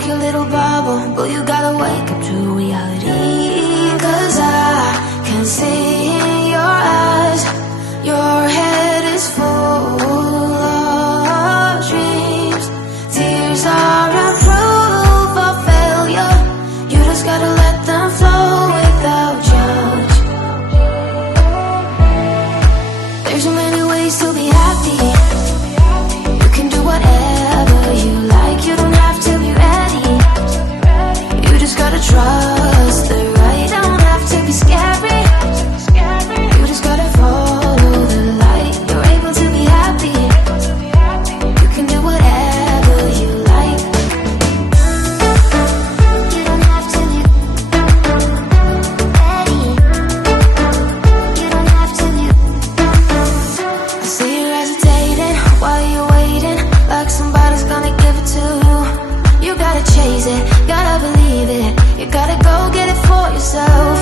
break your little bubble, but you gotta wake up to reality. 'Cause I can see in your eyes, your head is full of dreams. Tears are a proof of failure. You just gotta let them flow without judge. There's so many ways to be happy. You can do whatever you like. You don't have to be ready. You just gotta trust the right. Don't have to be scary. You just gotta follow the light. You're able to be happy. You can do whatever you like. You don't have to be ready. You don't have to be. I see you hesitating while you're waiting, like somebody's gonna give it to you. You gotta chase it, gotta believe it. You gotta go get it for yourself.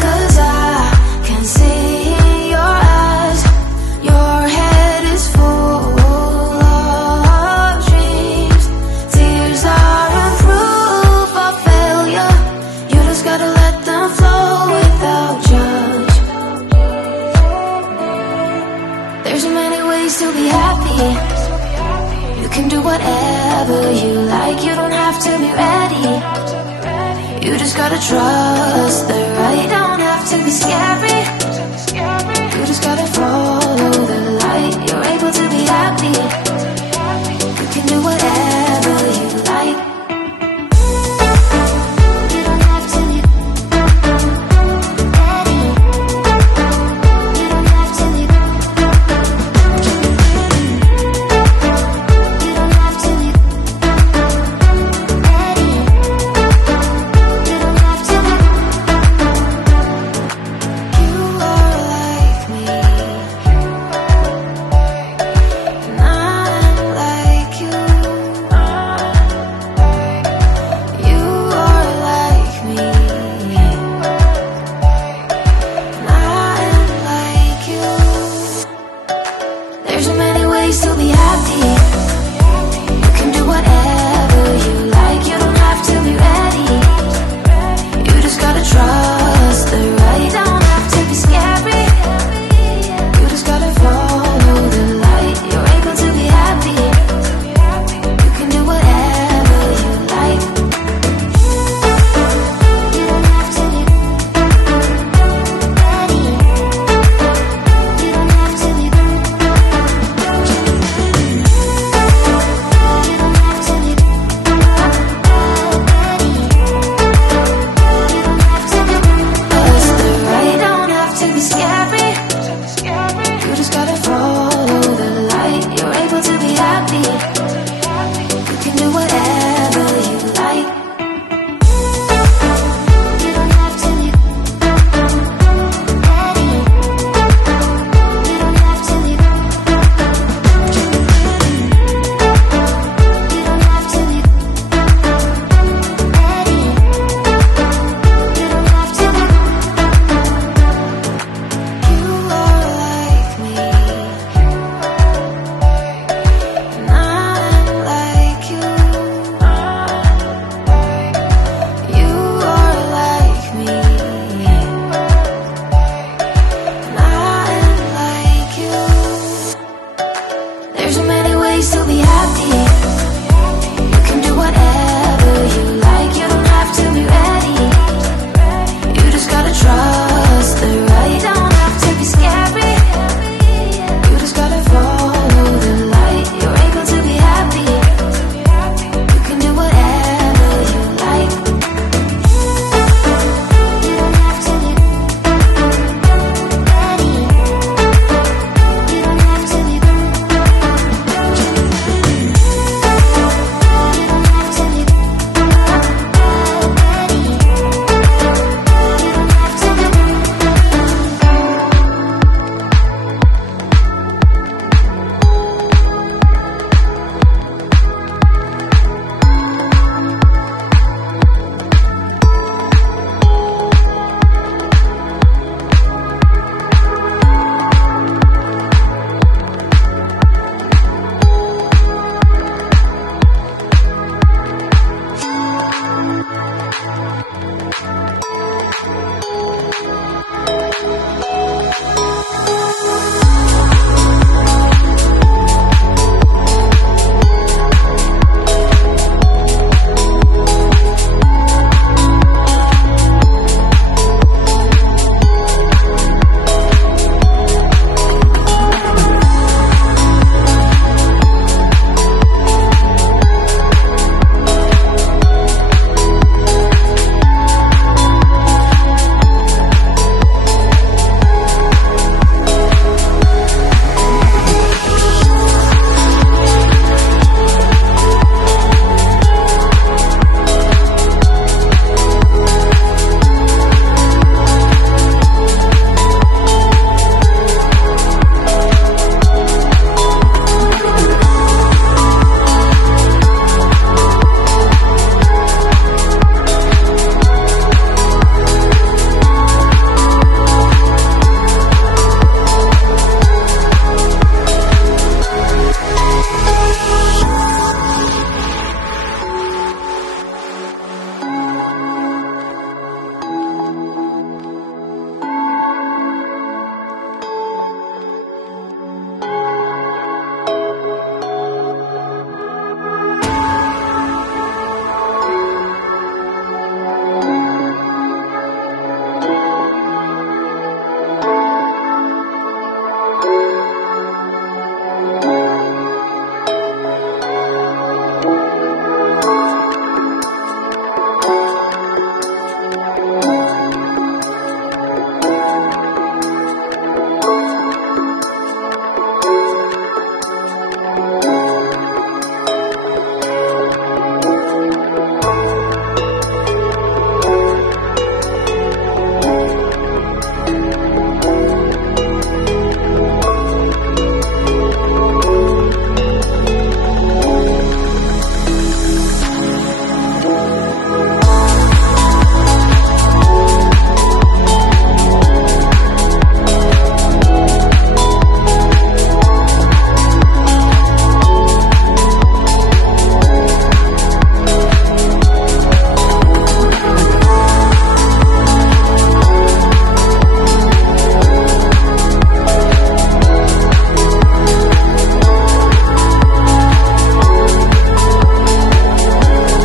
'Cause I can see in your eyes, your head is full of dreams. Tears are a proof of failure. You just gotta let them flow without judge. There's so many ways to be happy. You can do whatever you like. You don't have to be ready. You just gotta trust the